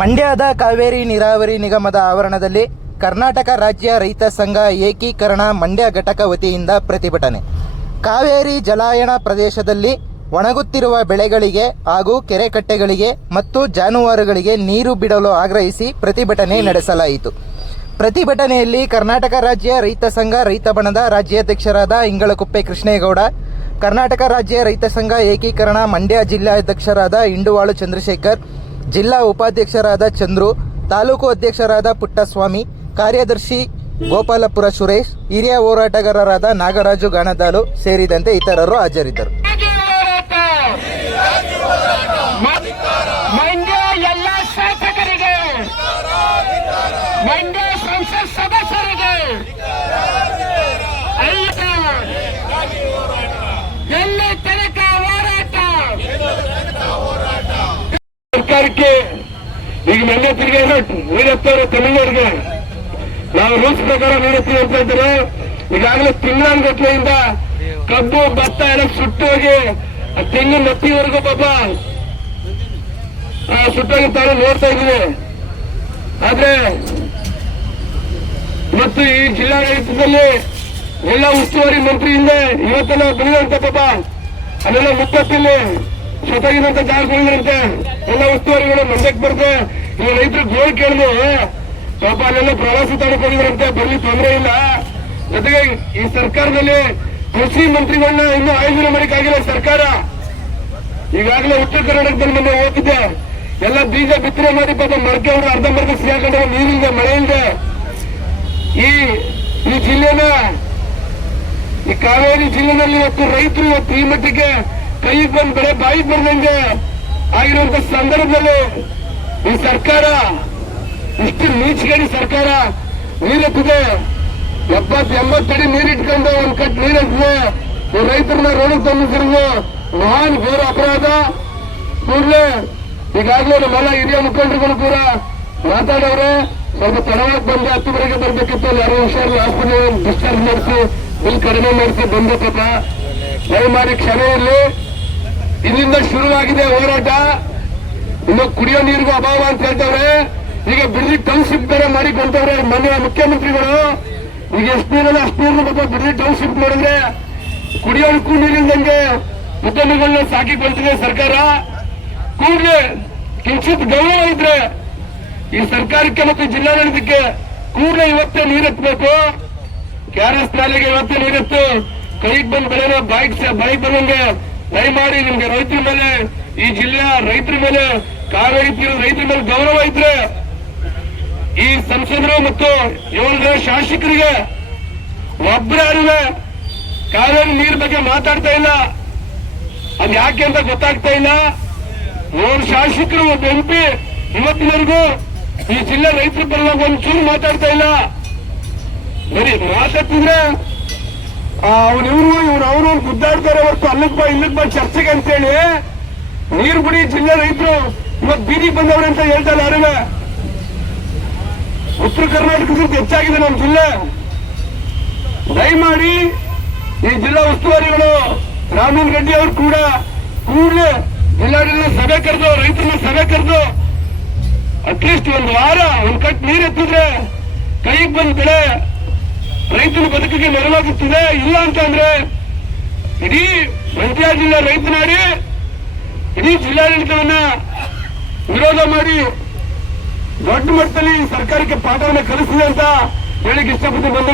ಮಂಡ್ಯದ ಕಾವೇರಿ ನೀರಾವರಿ ನಿಗಮದ ಆವರಣದಲ್ಲಿ ಕರ್ನಾಟಕ ರಾಜ್ಯ ರೈತ ಸಂಘ ಏಕೀಕರಣ ಮಂಡ್ಯ ಘಟಕ ವತಿಯಿಂದ ಪ್ರತಿಭಟನೆ. ಕಾವೇರಿ ಜಲಾನಯನ ಪ್ರದೇಶದಲ್ಲಿ ಒಣಗುತ್ತಿರುವ ಬೆಳೆಗಳಿಗೆ ಹಾಗೂ ಕೆರೆಕಟ್ಟೆಗಳಿಗೆ ಮತ್ತು ಜಾನುವಾರುಗಳಿಗೆ ನೀರು ಬಿಡಲು ಆಗ್ರಹಿಸಿ ಪ್ರತಿಭಟನೆ ನಡೆಸಲಾಯಿತು. ಪ್ರತಿಭಟನೆಯಲ್ಲಿ ಕರ್ನಾಟಕ ರಾಜ್ಯ ರೈತ ಸಂಘ ರೈತ ಬಣದ ರಾಜ್ಯಾಧ್ಯಕ್ಷರಾದ ಇಂಗಳಕುಪ್ಪೆ ಕೃಷ್ಣೇಗೌಡ, ಕರ್ನಾಟಕ ರಾಜ್ಯ ರೈತ ಸಂಘ ಏಕೀಕರಣ ಮಂಡ್ಯ ಜಿಲ್ಲಾಧ್ಯಕ್ಷರಾದ ಇಂಡುವಾಳು ಚಂದ್ರಶೇಖರ್, ಜಿಲ್ಲಾ ಉಪಾಧ್ಯಕ್ಷರಾದ ಚಂದ್ರು, ತಾಲೂಕು ಅಧ್ಯಕ್ಷರಾದ ಪುಟ್ಟಸ್ವಾಮಿ, ಕಾರ್ಯದರ್ಶಿ ಗೋಪಾಲಪುರ ಸುರೇಶ್, ಹಿರಿಯ ಹೋರಾಟಗಾರರಾದ ನಾಗರಾಜು ಗಾಣದಾಲು ಸೇರಿದಂತೆ ಇತರರು ಹಾಜರಿದ್ದರು. ಮಂಡ್ಯ ಎಲ್ಲ ಶಾಸಕರಿಗೆ, ಮಂಡ್ಯ ಸಂಸತ್ ಸದಸ್ಯರಿಗೆ ಎಲ್ಲಿ ತನಕ ಹೋರಾಟ. ಸರ್ಕಾರಕ್ಕೆ ಈಗ ನನ್ನ ತಿರುಗಿ ನೀಡುತ್ತಾರೆ ತಮಿಳುನಾಡಿಗೆ. ನಾವು ರೂಲ್ಸ್ ಪ್ರಕಾರ ನೀಡುತ್ತೀವಿ ಅಂತ ಇದ್ದಾರೆ. ಈಗಾಗಲೇ ತಿಂಗಳಾನುಗಟ್ಲೆಯಿಂದ ಕಬ್ಬು ಭತ್ತ ಎಲ್ಲ ಸುಟ್ಟೋಗಿ ತೆಂಗಿನ ನತ್ತಿವರೆಗೂ ಪಾಪ ಸುಟ್ಟೋಗಿ ತಾನು ನೋಡ್ತಾ ಇದ್ದೀವಿ. ಆದ್ರೆ ಮತ್ತು ಈ ಜಿಲ್ಲಾಡಳಿತದಲ್ಲಿ ಎಲ್ಲ ಉಸ್ತುವಾರಿ ಮಂತ್ರಿಯಿಂದ ಇವತ್ತೆಲ್ಲ ಬಂದಿದಂತ ಪಾಪ ಅಲ್ಲೆಲ್ಲ ಮುಪ್ಪತ್ತಿಲ್ಲಿ ಸ್ವತಃಗಿದಂತ ಜಾಗಗಳಿರಂತೆ ಎಲ್ಲ ಉಸ್ತುವಾರಿಗಳು ಮಂಡ್ಯಕ್ಕೆ ಬರುತ್ತೆ. ಈ ರೈತರು ಗೋಳ್ ಕೇಳಿದ್ರು ಪಾಪ ಅಲ್ಲೆಲ್ಲ ಪ್ರವಾಸ ತಾಣಕ್ಕೆ ಹೋಗಿದ್ರಂತೆ, ಬರ್ಲಿ ತೊಂದರೆ ಇಲ್ಲ. ಜೊತೆಗೆ ಈ ಸರ್ಕಾರದಲ್ಲಿ ಕೃಷಿ ಮಂತ್ರಿಗಳನ್ನ ಇನ್ನೂ ಆಯೋಜನೆ ಮಾಡಕ್ಕಾಗಿಲ್ಲ ಸರ್ಕಾರ. ಈಗಾಗಲೇ ಉತ್ತರ ಕರ್ನಾಟಕದಲ್ಲಿ ಮೊನ್ನೆ ಹೋಗಿದ್ದೆ, ಎಲ್ಲ ಬೀಜ ಬಿತ್ತನೆ ಮಾಡಿ ಪಾಪ ಮರಕೆ ಅವರು ಅರ್ಧ ಮರ್ಗ ಸಿಗಾಕೊಂಡ್ರೆ ನೀರಿಲ್ಲದೆ ಮಳೆ ಇಲ್ಲದೆ ಈ ಜಿಲ್ಲೆನ ಈ ಕಾವೇರಿ ಜಿಲ್ಲೆನಲ್ಲಿ ಇವತ್ತು ರೈತರು ಇವತ್ತು ಈ ಮಟ್ಟಿಗೆ ಕೈಗೆ ಬಂದು ಬೆಳೆ ಬಾಯಿಗೆ ಬಂದಂಗೆ ಆಗಿರುವಂತ ಸಂದರ್ಭದಲ್ಲಿ ಈ ಸರ್ಕಾರ ಇಷ್ಟು ನೀಚಗೇಡಿ ಸರ್ಕಾರ ನೀರೆತ್ತಿದೆ. 70-80 ಅಡಿ ನೀರಿಟ್ಕೊಂಡು ಒಂದ್ ಕಟ್ ನೀರೆತ್ತಿದೆ. ರೈತರನ್ನ ರೋಡಿಗೆ ತಂದಿಸಿರೋದು ಮಹಾನ್ ಘೋರ ಅಪರಾಧ. ಕೂಡಲೇ ಈಗಾಗಲೇ ನಮ್ಮೆಲ್ಲ ಹಿರಿಯ ಮುಖಂಡರುಗಳು ಕೂಡ ಮಾತಾಡವ್ರೆ. ಸ್ವಲ್ಪ ತಡವಾಗಿ ಬಂದು 10ವರೆಗೆ ಬರ್ಬೇಕಿತ್ತು. 2 ನಿಮಿಷ ಆಸ್ಪತ್ರೆ ಡಿಸ್ಚಾರ್ಜ್ ಮಾಡಿಸಿ ಬಿಲ್ ಕಡಿಮೆ ಮಾಡಿಸಿ ಬಂದೆ ಪಾಪ. ದಯಮಾಡಿ ಕ್ಷಮೆ ಇರಲಿ. ಇಲ್ಲಿಂದ ಶುರುವಾಗಿದೆ ಹೋರಾಟ. ಇನ್ನು ಕುಡಿಯೋ ನೀರಿಗೂ ಅಭಾವ ಅಂತ ಹೇಳ್ತವ್ರೆ. ಈಗ ಬಿಡ್ಲಿ ಟೌನ್ಶಿಪ್ ಬೇರೆ ಮಾಡಿಕೊಂಡವ್ರೆ ಮನೆಯ ಮುಖ್ಯಮಂತ್ರಿಗಳು. ಈಗ ಎಷ್ಟು ನೀರಲ್ಲ ಅಷ್ಟು ನೀರು ಪಾಪ ಬಿಡ್ಲಿ ಟೌನ್ಶಿಪ್ ಮಾಡಿದ್ರೆ ಕುಡಿಯೋದಕ್ಕೂ ನೀರಿಲ್ದಂಗೆ ಉದ್ಯಮಿಗಳನ್ನ ಸಾಕಿಕೊಳ್ತಿದೆ ಸರ್ಕಾರ. ಕೂಡಲೇ ಕಿಂಚಿತ್ ಗೌರವ ಇದ್ರೆ ಈ ಸರ್ಕಾರಕ್ಕೆ ಮತ್ತು ಜಿಲ್ಲಾಡಳಿತಕ್ಕೆ ಕೂಡಲೇ ಇವತ್ತೇ ನೀರೆತ್ತಬೇಕು. KRS ನಾಲೆಗೆ ಇವತ್ತೇ ನೀರೆತ್ತು ಕೈಗೆ ಬಂದ ಬೆಳೆನ ಬಾಯಿಗೆ ಬಂದಂಗೆ ದಯಮಾಡಿ ನಿಮ್ಗೆ ರೈತರ ಮೇಲೆ, ಈ ಜಿಲ್ಲೆಯ ರೈತರ ಮೇಲೆ, ಕಾವೇರಿ ತೀರದ ರೈತರ ಮೇಲೆ ಗೌರವ ಇದ್ರೆ ಈ ಸಂಸದರು ಮತ್ತು 7 ಜನ ಶಾಸಕರಿಗೆ ಒಬ್ಬರಾರು ಕಾವೇರಿ ನೀರ್ ಬಗ್ಗೆ ಮಾತಾಡ್ತಾ ಇಲ್ಲ. ಅದ್ ಯಾಕೆ ಅಂತ ಗೊತ್ತಾಗ್ತಾ ಇಲ್ಲ. 7 ಶಾಸಕರು ಒಬ್ಬ MP ಇವತ್ತಿನವರೆಗೂ ಈ ಜಿಲ್ಲೆ ರೈತರ ಪರವಾಗಿ ಒಂಚೂರು ಮಾತಾಡ್ತಾ ಇಲ್ಲ. ಬರೀ ಮಾತಾಡ್ತಿದ್ರೆ ಅವ್ರು ಗುದ್ದಾಡ್ತಾರೆ ಹೊರತು ಅಲ್ಲಿಗೆ ಬಾ ಚರ್ಚೆಗೆ ಅಂತೇಳಿ ನೀರು ಬಿಡಿ ಜಿಲ್ಲೆ ರೈತರು ಇವತ್ತು ಬೀದಿಗೆ ಬಂದವ್ರೆ ಅಂತ ಹೇಳ್ತಾರೆ. ಯಾರಿಗ ಉತ್ತರ ಕರ್ನಾಟಕದಿಂದ ಹೆಚ್ಚಾಗಿದೆ ನಮ್ಮ ಜಿಲ್ಲೆ. ದಯಮಾಡಿ ಈ ಜಿಲ್ಲಾ ಉಸ್ತುವಾರಿಗಳು ರಾಮನ್ ರೆಡ್ಡಿ ಅವರು ಕೂಡ ಕೂಡಲೇ ಜಿಲ್ಲಾಡಳಿತ ಸಭೆ ಕರೆದು ರೈತರನ್ನ ಸಭೆ ಕರೆದು ಅಟ್ಲೀಸ್ಟ್ 1 ವಾರ ಒಂದ್ ಕಟ್ ನೀರು ಎತ್ತಿದ್ರೆ ಕೈಗೆ ಬಂದ ಬೆಳೆ ರೈತನ ಬದುಕಿಗೆ ನೆರವಾಗುತ್ತದೆ. ಇಲ್ಲ ಅಂತಂದ್ರೆ ಇಡೀ ಮಂಡ್ಯ ಜಿಲ್ಲೆ ರೈತನಾಡಿ ಇಡೀ ಜಿಲ್ಲಾಡಳಿತವನ್ನ ವಿರೋಧ ಮಾಡಿ ದೊಡ್ಡ ಮಟ್ಟದಲ್ಲಿ ಸರ್ಕಾರಕ್ಕೆ ಪಾಠವನ್ನು ಕಲಿಸಿದೆ ಅಂತ ಹೇಳಿಕ್ಕೆ ಇಷ್ಟಪಟ್ಟು ಬಂದ